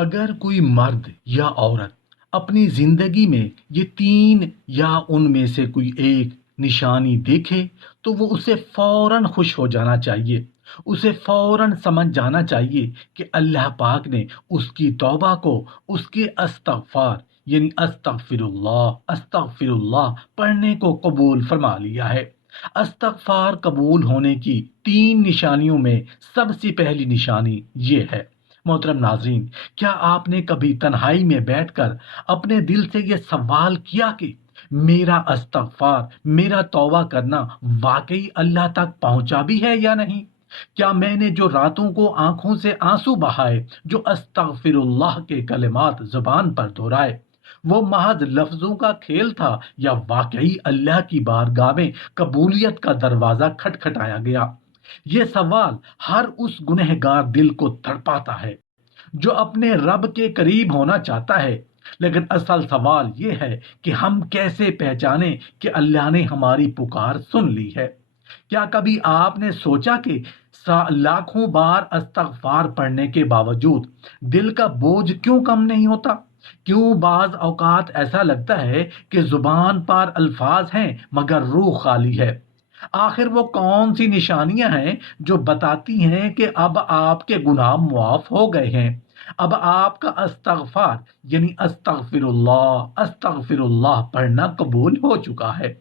اگر کوئی مرد یا عورت اپنی زندگی میں یہ تین یا ان میں سے کوئی ایک نشانی دیکھے تو وہ اسے فوراً خوش ہو جانا چاہیے، اسے فوراً سمجھ جانا چاہیے کہ اللہ پاک نے اس کی توبہ کو، اس کے استغفار یعنی استغفر اللہ پڑھنے کو قبول فرما لیا ہے۔ استغفار قبول ہونے کی تین نشانیوں میں سب سے پہلی نشانی یہ ہے۔ محترم ناظرین، کیا آپ نے کبھی تنہائی میں بیٹھ کر اپنے دل سے یہ سوال کیا کہ میرا استغفار، میرا توبہ کرنا واقعی اللہ تک پہنچا بھی ہے یا نہیں؟ کیا میں نے جو راتوں کو آنکھوں سے آنسو بہائے، جو استغفر اللہ کے کلمات زبان پر دہرائے، وہ محض لفظوں کا کھیل تھا یا واقعی اللہ کی بارگاہ میں قبولیت کا دروازہ کھٹکھٹایا گیا؟ یہ سوال ہر اس گنہگار دل کو تڑپاتا ہے جو اپنے رب کے قریب ہونا چاہتا ہے، لیکن اصل سوال یہ ہے کہ ہم کیسے پہچانیں کہ اللہ نے ہماری پکار سن لی ہے؟ کیا کبھی آپ نے سوچا کہ لاکھوں بار استغفار پڑھنے کے باوجود دل کا بوجھ کیوں کم نہیں ہوتا؟ کیوں بعض اوقات ایسا لگتا ہے کہ زبان پر الفاظ ہیں مگر روح خالی ہے؟ آخر وہ کون سی نشانیاں ہیں جو بتاتی ہیں کہ اب آپ کے گناہ معاف ہو گئے ہیں، اب آپ کا استغفار یعنی استغفر اللہ پڑھنا قبول ہو چکا ہے؟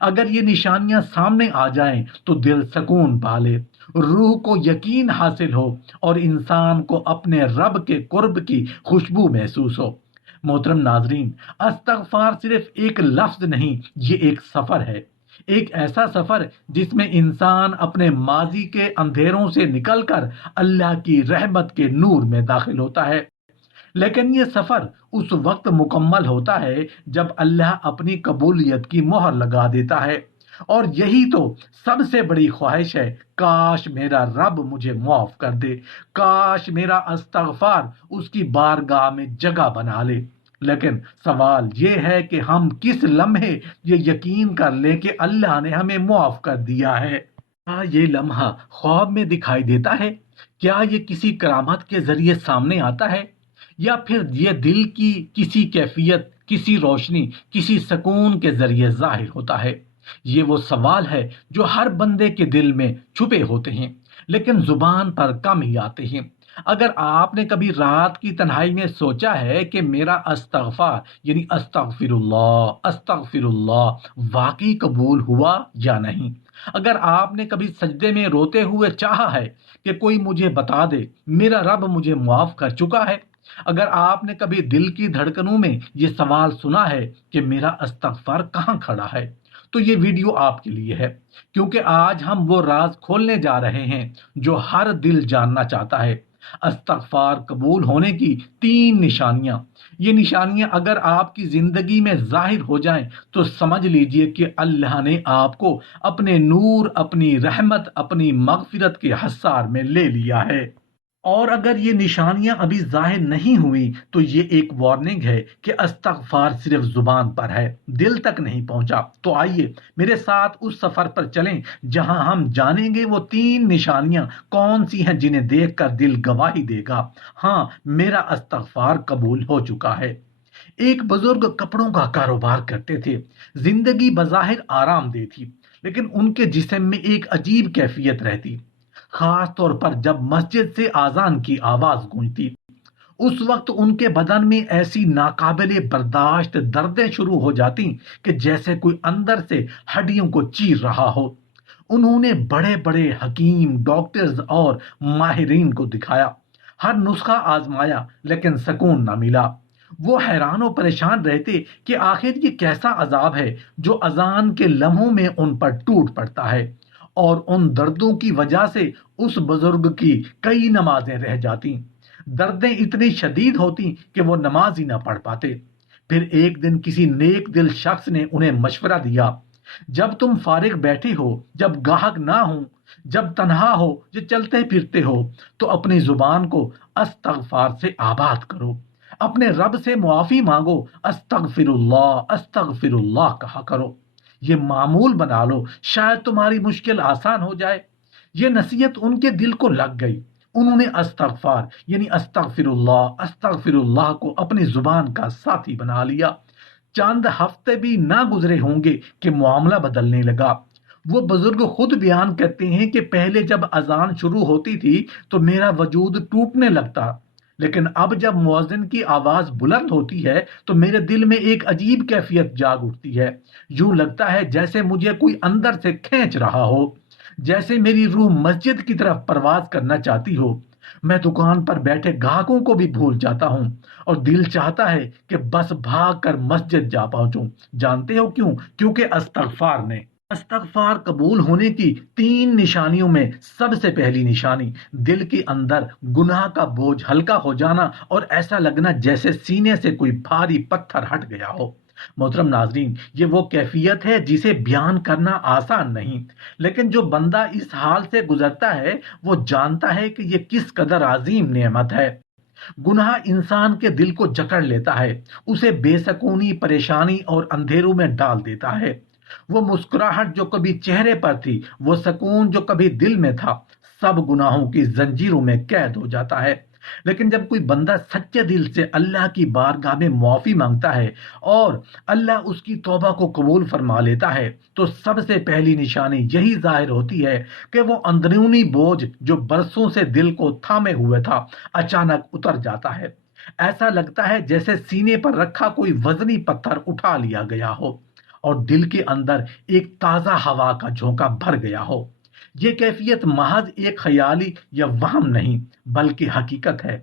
اگر یہ نشانیاں سامنے آ جائیں تو دل سکون پالے، روح کو یقین حاصل ہو اور انسان کو اپنے رب کے قرب کی خوشبو محسوس ہو۔ محترم ناظرین، استغفار صرف ایک لفظ نہیں، یہ ایک سفر ہے، ایک ایسا سفر جس میں انسان اپنے ماضی کے اندھیروں سے نکل کر اللہ کی رحمت کے نور میں داخل ہوتا ہے۔ لیکن یہ سفر اس وقت مکمل ہوتا ہے جب اللہ اپنی قبولیت کی مہر لگا دیتا ہے، اور یہی تو سب سے بڑی خواہش ہے۔ کاش میرا رب مجھے معاف کر دے، کاش میرا استغفار اس کی بارگاہ میں جگہ بنا لے۔ لیکن سوال یہ ہے کہ ہم کس لمحے یہ یقین کر لیں کہ اللہ نے ہمیں معاف کر دیا ہے؟ کیا یہ لمحہ خواب میں دکھائی دیتا ہے؟ کیا یہ کسی کرامت کے ذریعے سامنے آتا ہے؟ یا پھر یہ دل کی کسی کیفیت، کسی روشنی، کسی سکون کے ذریعے ظاہر ہوتا ہے؟ یہ وہ سوال ہے جو ہر بندے کے دل میں چھپے ہوتے ہیں لیکن زبان پر کم ہی آتے ہیں۔ اگر آپ نے کبھی رات کی تنہائی میں سوچا ہے کہ میرا استغفار یعنی استغفر اللہ واقعی قبول ہوا یا نہیں، اگر آپ نے کبھی سجدے میں روتے ہوئے چاہا ہے کہ کوئی مجھے بتا دے میرا رب مجھے معاف کر چکا ہے، اگر آپ نے کبھی دل کی دھڑکنوں میں یہ سوال سنا ہے کہ میرا استغفار کہاں کھڑا ہے، تو یہ ویڈیو آپ کے لیے ہے، کیونکہ آج ہم وہ راز کھولنے جا رہے ہیں جو ہر دل جاننا چاہتا ہے۔ استغفار قبول ہونے کی تین نشانیاں۔ یہ نشانیاں اگر آپ کی زندگی میں ظاہر ہو جائیں تو سمجھ لیجئے کہ اللہ نے آپ کو اپنے نور، اپنی رحمت، اپنی مغفرت کے حصار میں لے لیا ہے۔ اور اگر یہ نشانیاں ابھی ظاہر نہیں ہوئی تو یہ ایک وارننگ ہے کہ استغفار صرف زبان پر ہے، دل تک نہیں پہنچا۔ تو آئیے میرے ساتھ اس سفر پر چلیں جہاں ہم جانیں گے وہ تین نشانیاں کون سی ہیں جنہیں دیکھ کر دل گواہی دے گا، ہاں میرا استغفار قبول ہو چکا ہے۔ ایک بزرگ کپڑوں کا کاروبار کرتے تھے، زندگی بظاہر آرام دہ تھی لیکن ان کے جسم میں ایک عجیب کیفیت رہتی، خاص طور پر جب مسجد سے اذان کی آواز گونجتی۔ اس وقت ان کے بدن میں ایسی ناقابل برداشت دردیں شروع ہو جاتی کہ جیسے کوئی اندر سے ہڈیوں کو چیر رہا ہو۔ انہوں نے بڑے بڑے حکیم، ڈاکٹرز اور ماہرین کو دکھایا، ہر نسخہ آزمایا لیکن سکون نہ ملا۔ وہ حیران و پریشان رہتے کہ آخر یہ کیسا عذاب ہے جو اذان کے لمحوں میں ان پر ٹوٹ پڑتا ہے، اور ان دردوں کی وجہ سے اس بزرگ کی کئی نمازیں رہ جاتی، دردیں اتنی شدید ہوتی کہ وہ نماز ہی نہ پڑھ پاتے۔ پھر ایک دن کسی نیک دل شخص نے انہیں مشورہ دیا، جب تم فارغ بیٹھے ہو، جب گاہک نہ ہو، جب تنہا ہو، جو چلتے پھرتے ہو، تو اپنی زبان کو استغفار سے آباد کرو، اپنے رب سے معافی مانگو، استغفر اللہ کہا کرو، یہ معمول بنا لو، شاید تمہاری مشکل آسان ہو جائے۔ یہ نصیحت ان کے دل کو لگ گئی، انہوں نے استغفار یعنی استغفر اللہ کو اپنی زبان کا ساتھی بنا لیا۔ چند ہفتے بھی نہ گزرے ہوں گے کہ معاملہ بدلنے لگا۔ وہ بزرگ خود بیان کرتے ہیں کہ پہلے جب اذان شروع ہوتی تھی تو میرا وجود ٹوٹنے لگتا، لیکن اب جب مؤذن کی آواز بلند ہوتی ہے تو میرے دل میں ایک عجیب کیفیت جاگ اٹھتی ہے۔ یوں لگتا ہے جیسے مجھے کوئی اندر سے کھینچ رہا ہو، جیسے میری روح مسجد کی طرف پرواز کرنا چاہتی ہو۔ میں دکان پر بیٹھے گاہکوں کو بھی بھول جاتا ہوں اور دل چاہتا ہے کہ بس بھاگ کر مسجد جا پہنچوں۔ جانتے ہو کیوں؟ کیونکہ استغفار قبول ہونے کی 3 نشانیوں میں سب سے پہلی نشانی دل کے اندر گناہ کا بوجھ ہلکا ہو جانا اور ایسا لگنا جیسے سینے سے کوئی بھاری پتھر ہٹ گیا ہو۔ محترم ناظرین، یہ وہ کیفیت ہے جسے بیان کرنا آسان نہیں، لیکن جو بندہ اس حال سے گزرتا ہے وہ جانتا ہے کہ یہ کس قدر عظیم نعمت ہے۔ گناہ انسان کے دل کو جکڑ لیتا ہے، اسے بے سکونی، پریشانی اور اندھیروں میں ڈال دیتا ہے۔ وہ مسکراہٹ جو کبھی چہرے پر تھی، وہ سکون جو کبھی دل میں تھا، سب گناہوں کی زنجیروں میں قید ہو جاتا ہے۔ لیکن جب کوئی بندہ سچے دل سے اللہ کی بارگاہ میں معافی مانگتا ہے اور اللہ اس کی توبہ کو قبول فرما لیتا ہے تو سب سے پہلی نشانی یہی ظاہر ہوتی ہے کہ وہ اندرونی بوجھ جو برسوں سے دل کو تھامے ہوئے تھا اچانک اتر جاتا ہے۔ ایسا لگتا ہے جیسے سینے پر رکھا کوئی وزنی پتھر اٹھا لیا گیا ہو اور دل کے اندر ایک تازہ ہوا کا جھونکا بھر گیا ہو۔ یہ کیفیت محض ایک خیالی یا وہم نہیں بلکہ حقیقت ہے۔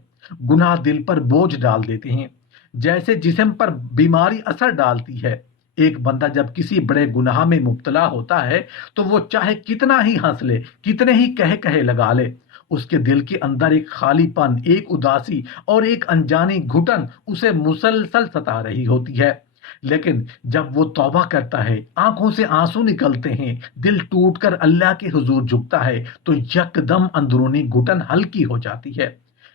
گناہ دل پر بوجھ ڈال دیتے ہیں، جیسے جسم پر بیماری اثر ڈالتی ہے۔ ایک بندہ جب کسی بڑے گناہ میں مبتلا ہوتا ہے تو وہ چاہے کتنا ہی ہنس لے، کتنے ہی کہے لگا لے، اس کے دل کے اندر ایک خالی پن، ایک اداسی اور ایک انجانی گھٹن اسے مسلسل ستا رہی ہوتی ہے۔ لیکن جب وہ توبہ کرتا ہے، آنکھوں سے آنسو نکلتے ہیں، دل ٹوٹ کر اللہ کے حضور جھکتا ہے تو یکدم اندرونی گھٹن ہلکی ہو جاتی ہے۔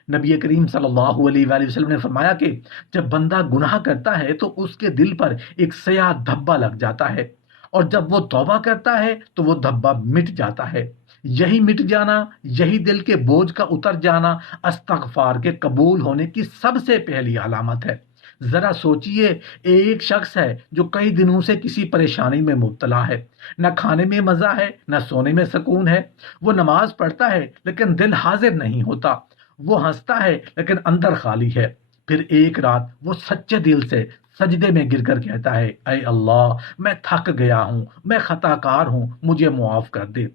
نبی کریم صلی اللہ علیہ وآلہ وسلم نے فرمایا کہ جب بندہ گناہ کرتا ہے تو اس کے دل پر ایک سیاہ دھبا لگ جاتا ہے، اور جب وہ توبہ کرتا ہے تو وہ دھبا مٹ جاتا ہے۔ یہی مٹ جانا، یہی دل کے بوجھ کا اتر جانا استغفار کے قبول ہونے کی سب سے پہلی علامت ہے۔ ذرا سوچئے، ایک شخص ہے جو کئی دنوں سے کسی پریشانی میں مبتلا ہے، نہ کھانے میں مزہ ہے، نہ سونے میں سکون ہے۔ وہ نماز پڑھتا ہے لیکن دل حاضر نہیں ہوتا، وہ ہنستا ہے لیکن اندر خالی ہے۔ پھر ایک رات وہ سچے دل سے سجدے میں گر کر کہتا ہے، اے اللہ، میں تھک گیا ہوں، میں خطا کار ہوں، مجھے معاف کر دے۔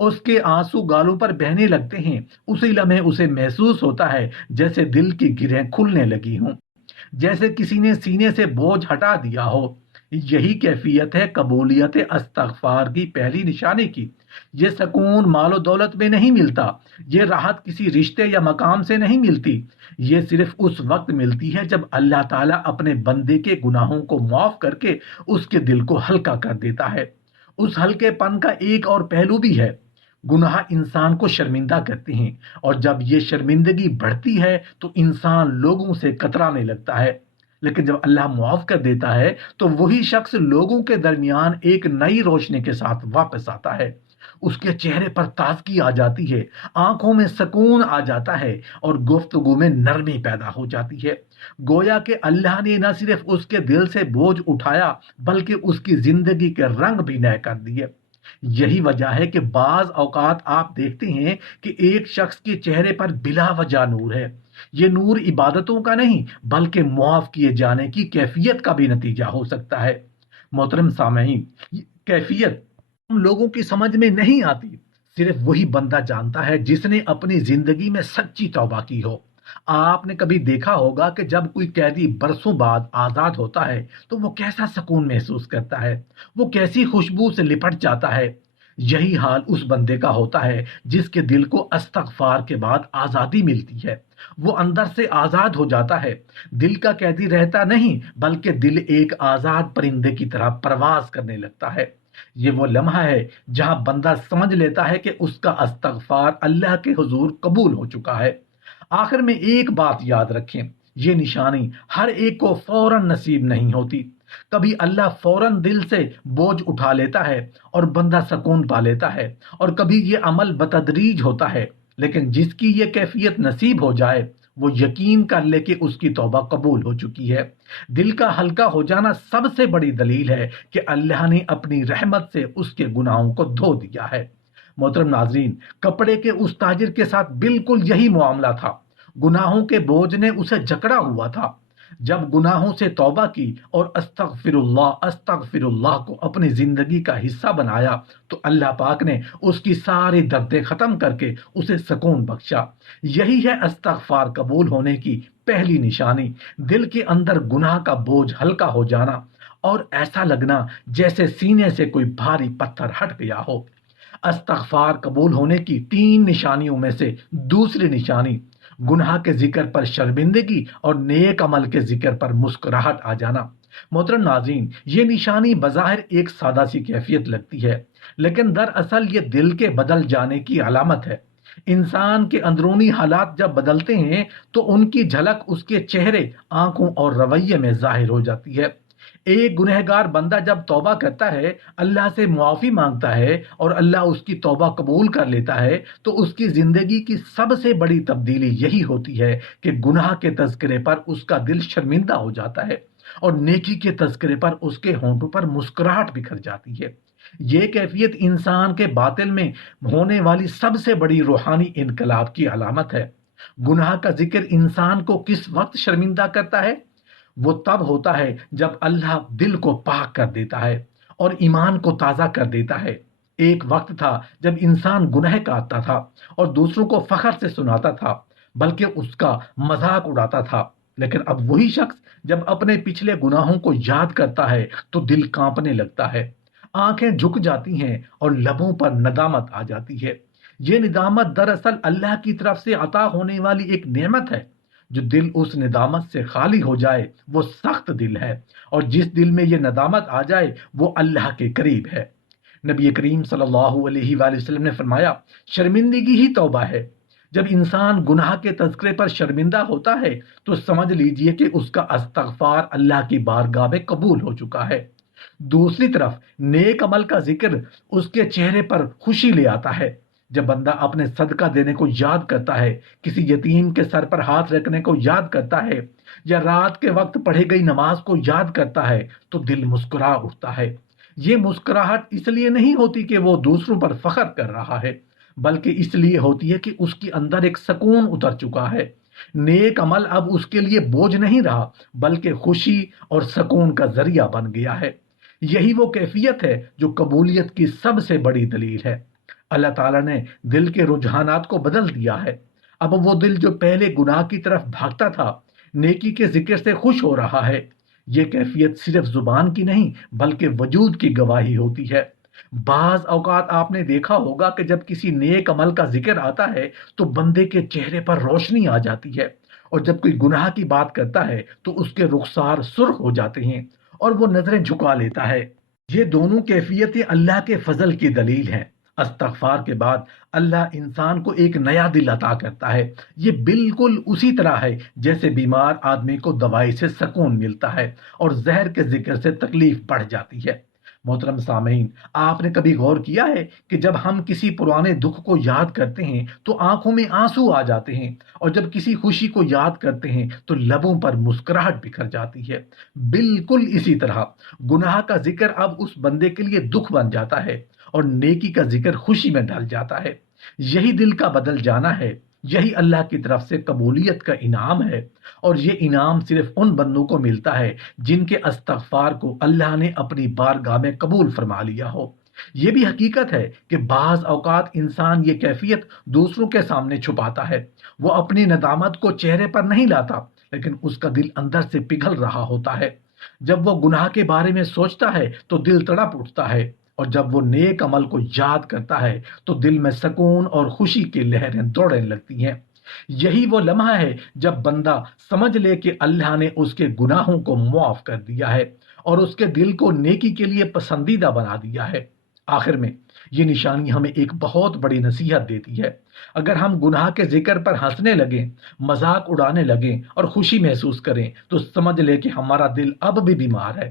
اس کے آنسو گالوں پر بہنے لگتے ہیں۔ اسی لمحے اسے محسوس ہوتا ہے جیسے دل کی گرہیں کھلنے لگی ہوں، جیسے کسی نے سینے سے بوجھ ہٹا دیا ہو۔ یہی کیفیت ہے قبولیت استغفار کی پہلی نشانی کی۔ یہ سکون مال و دولت میں نہیں ملتا، یہ راحت کسی رشتے یا مقام سے نہیں ملتی، یہ صرف اس وقت ملتی ہے جب اللہ تعالیٰ اپنے بندے کے گناہوں کو معاف کر کے اس کے دل کو ہلکا کر دیتا ہے۔ اس ہلکے پن کا ایک اور پہلو بھی ہے، گناہ انسان کو شرمندہ کرتے ہیں، اور جب یہ شرمندگی بڑھتی ہے تو انسان لوگوں سے کترانے لگتا ہے۔ لیکن جب اللہ معاف کر دیتا ہے تو وہی شخص لوگوں کے درمیان ایک نئی روشنی کے ساتھ واپس آتا ہے۔ اس کے چہرے پر تازگی آ جاتی ہے، آنکھوں میں سکون آ جاتا ہے اور گفتگو میں نرمی پیدا ہو جاتی ہے۔ گویا کہ اللہ نے نہ صرف اس کے دل سے بوجھ اٹھایا بلکہ اس کی زندگی کے رنگ بھی نئے کر دیے۔ یہی وجہ ہے کہ بعض اوقات آپ دیکھتے ہیں کہ ایک شخص کے چہرے پر بلا وجہ نور ہے۔ یہ نور عبادتوں کا نہیں بلکہ معاف کیے جانے کی کیفیت کا بھی نتیجہ ہو سکتا ہے۔ محترم سامعین، یہ کیفیت ہم لوگوں کی سمجھ میں نہیں آتی، صرف وہی بندہ جانتا ہے جس نے اپنی زندگی میں سچی توبہ کی ہو۔ آپ نے کبھی دیکھا ہوگا کہ جب کوئی قیدی برسوں بعد آزاد ہوتا ہے تو وہ کیسا سکون محسوس کرتا ہے، وہ کیسی خوشبو سے لپٹ جاتا ہے۔ یہی حال اس بندے کا ہوتا ہے جس کے دل کو استغفار کے بعد آزادی ملتی ہے۔ وہ اندر سے آزاد ہو جاتا ہے، دل کا قیدی رہتا نہیں بلکہ دل ایک آزاد پرندے کی طرح پرواز کرنے لگتا ہے۔ یہ وہ لمحہ ہے جہاں بندہ سمجھ لیتا ہے کہ اس کا استغفار اللہ کے حضور قبول ہو چکا ہے۔ آخر میں ایک بات یاد رکھیں، یہ نشانی ہر ایک کو فوراً نصیب نہیں ہوتی۔ کبھی اللہ فوراً دل سے بوجھ اٹھا لیتا ہے اور بندہ سکون پا لیتا ہے، اور کبھی یہ عمل بتدریج ہوتا ہے۔ لیکن جس کی یہ کیفیت نصیب ہو جائے وہ یقین کر لے کہ اس کی توبہ قبول ہو چکی ہے۔ دل کا ہلکا ہو جانا سب سے بڑی دلیل ہے کہ اللہ نے اپنی رحمت سے اس کے گناہوں کو دھو دیا ہے۔ محترم ناظرین، کپڑے کے اس تاجر کے ساتھ بالکل یہی معاملہ تھا۔ گناہوں کے بوجھ نے اسے جکڑا ہوا تھا۔ جب گناہوں سے توبہ کی اور استغفر اللہ کو اپنی زندگی کا حصہ بنایا تو اللہ پاک نے اس کی ساری دردیں ختم کر کے اسے سکون بخشا۔ یہی ہے استغفار قبول ہونے کی پہلی نشانی، دل کے اندر گناہ کا بوجھ ہلکا ہو جانا اور ایسا لگنا جیسے سینے سے کوئی بھاری پتھر ہٹ گیا ہو۔ استغفار قبول ہونے کی 3 نشانیوں میں سے دوسری نشانی گناہ کے ذکر پر شرمندگی اور نیک عمل کے ذکر پر مسکراہٹ آ جانا۔ محترم ناظرین، یہ نشانی بظاہر ایک سادہ سی کیفیت لگتی ہے، لیکن دراصل یہ دل کے بدل جانے کی علامت ہے۔ انسان کے اندرونی حالات جب بدلتے ہیں تو ان کی جھلک اس کے چہرے، آنکھوں اور رویے میں ظاہر ہو جاتی ہے۔ ایک گنہگار بندہ جب توبہ کرتا ہے، اللہ سے معافی مانگتا ہے اور اللہ اس کی توبہ قبول کر لیتا ہے تو اس کی زندگی کی سب سے بڑی تبدیلی یہی ہوتی ہے کہ گناہ کے تذکرے پر اس کا دل شرمندہ ہو جاتا ہے اور نیکی کے تذکرے پر اس کے ہونٹوں پر مسکراہٹ بکھر جاتی ہے۔ یہ کیفیت انسان کے باطن میں ہونے والی سب سے بڑی روحانی انقلاب کی علامت ہے۔ گناہ کا ذکر انسان کو کس وقت شرمندہ کرتا ہے؟ وہ تب ہوتا ہے جب اللہ دل کو پاک کر دیتا ہے اور ایمان کو تازہ کر دیتا ہے۔ ایک وقت تھا جب انسان گناہ کرتا تھا اور دوسروں کو فخر سے سناتا تھا، بلکہ اس کا مذاق اڑاتا تھا، لیکن اب وہی شخص جب اپنے پچھلے گناہوں کو یاد کرتا ہے تو دل کانپنے لگتا ہے، آنکھیں جھک جاتی ہیں اور لبوں پر ندامت آ جاتی ہے۔ یہ ندامت دراصل اللہ کی طرف سے عطا ہونے والی ایک نعمت ہے۔ جو دل اس ندامت سے خالی ہو جائے وہ سخت دل ہے، اور جس دل میں یہ ندامت آ جائے وہ اللہ کے قریب ہے۔ نبی کریم صلی اللہ علیہ وآلہ وسلم نے فرمایا، شرمندگی ہی توبہ ہے۔ جب انسان گناہ کے تذکرے پر شرمندہ ہوتا ہے تو سمجھ لیجئے کہ اس کا استغفار اللہ کی بارگاہ میں قبول ہو چکا ہے۔ دوسری طرف نیک عمل کا ذکر اس کے چہرے پر خوشی لے آتا ہے۔ جب بندہ اپنے صدقہ دینے کو یاد کرتا ہے، کسی یتیم کے سر پر ہاتھ رکھنے کو یاد کرتا ہے یا رات کے وقت پڑھی گئی نماز کو یاد کرتا ہے تو دل مسکرا اٹھتا ہے۔ یہ مسکراہٹ اس لیے نہیں ہوتی کہ وہ دوسروں پر فخر کر رہا ہے، بلکہ اس لیے ہوتی ہے کہ اس کے اندر ایک سکون اتر چکا ہے۔ نیک عمل اب اس کے لیے بوجھ نہیں رہا، بلکہ خوشی اور سکون کا ذریعہ بن گیا ہے۔ یہی وہ کیفیت ہے جو قبولیت کی سب سے بڑی دلیل ہے۔ اللہ تعالیٰ نے دل کے رجحانات کو بدل دیا ہے۔ اب وہ دل جو پہلے گناہ کی طرف بھاگتا تھا، نیکی کے ذکر سے خوش ہو رہا ہے۔ یہ کیفیت صرف زبان کی نہیں بلکہ وجود کی گواہی ہوتی ہے۔ بعض اوقات آپ نے دیکھا ہوگا کہ جب کسی نیک عمل کا ذکر آتا ہے تو بندے کے چہرے پر روشنی آ جاتی ہے، اور جب کوئی گناہ کی بات کرتا ہے تو اس کے رخسار سرخ ہو جاتے ہیں اور وہ نظریں جھکا لیتا ہے۔ یہ دونوں کیفیتیں اللہ کے فضل کی دلیل ہیں۔ استغفار کے بعد اللہ انسان کو ایک نیا دل عطا کرتا ہے۔ یہ بالکل اسی طرح ہے جیسے بیمار آدمی کو دوائی سے سکون ملتا ہے اور زہر کے ذکر سے تکلیف بڑھ جاتی ہے۔ محترم سامعین، آپ نے کبھی غور کیا ہے کہ جب ہم کسی پرانے دکھ کو یاد کرتے ہیں تو آنکھوں میں آنسو آ جاتے ہیں، اور جب کسی خوشی کو یاد کرتے ہیں تو لبوں پر مسکراہٹ بکھر جاتی ہے؟ بالکل اسی طرح گناہ کا ذکر اب اس بندے کے لیے دکھ بن جاتا ہے اور نیکی کا ذکر خوشی میں ڈھل جاتا ہے۔ یہی دل کا بدل جانا ہے، یہی اللہ کی طرف سے قبولیت کا انعام ہے، اور یہ انعام صرف ان بندوں کو ملتا ہے جن کے استغفار کو اللہ نے اپنی بارگاہ میں قبول فرما لیا ہو۔ یہ بھی حقیقت ہے کہ بعض اوقات انسان یہ کیفیت دوسروں کے سامنے چھپاتا ہے۔ وہ اپنی ندامت کو چہرے پر نہیں لاتا، لیکن اس کا دل اندر سے پگھل رہا ہوتا ہے۔ جب وہ گناہ کے بارے میں سوچتا ہے تو دل تڑپ اٹھتا ہے، اور جب وہ نیک عمل کو یاد کرتا ہے تو دل میں سکون اور خوشی کی لہریں دوڑنے لگتی ہیں۔ یہی وہ لمحہ ہے جب بندہ سمجھ لے کہ اللہ نے اس کے گناہوں کو معاف کر دیا ہے اور اس کے دل کو نیکی کے لیے پسندیدہ بنا دیا ہے۔ آخر میں یہ نشانی ہمیں ایک بہت بڑی نصیحت دیتی ہے۔ اگر ہم گناہ کے ذکر پر ہنسنے لگیں، مذاق اڑانے لگیں اور خوشی محسوس کریں تو سمجھ لے کہ ہمارا دل اب بھی بیمار ہے،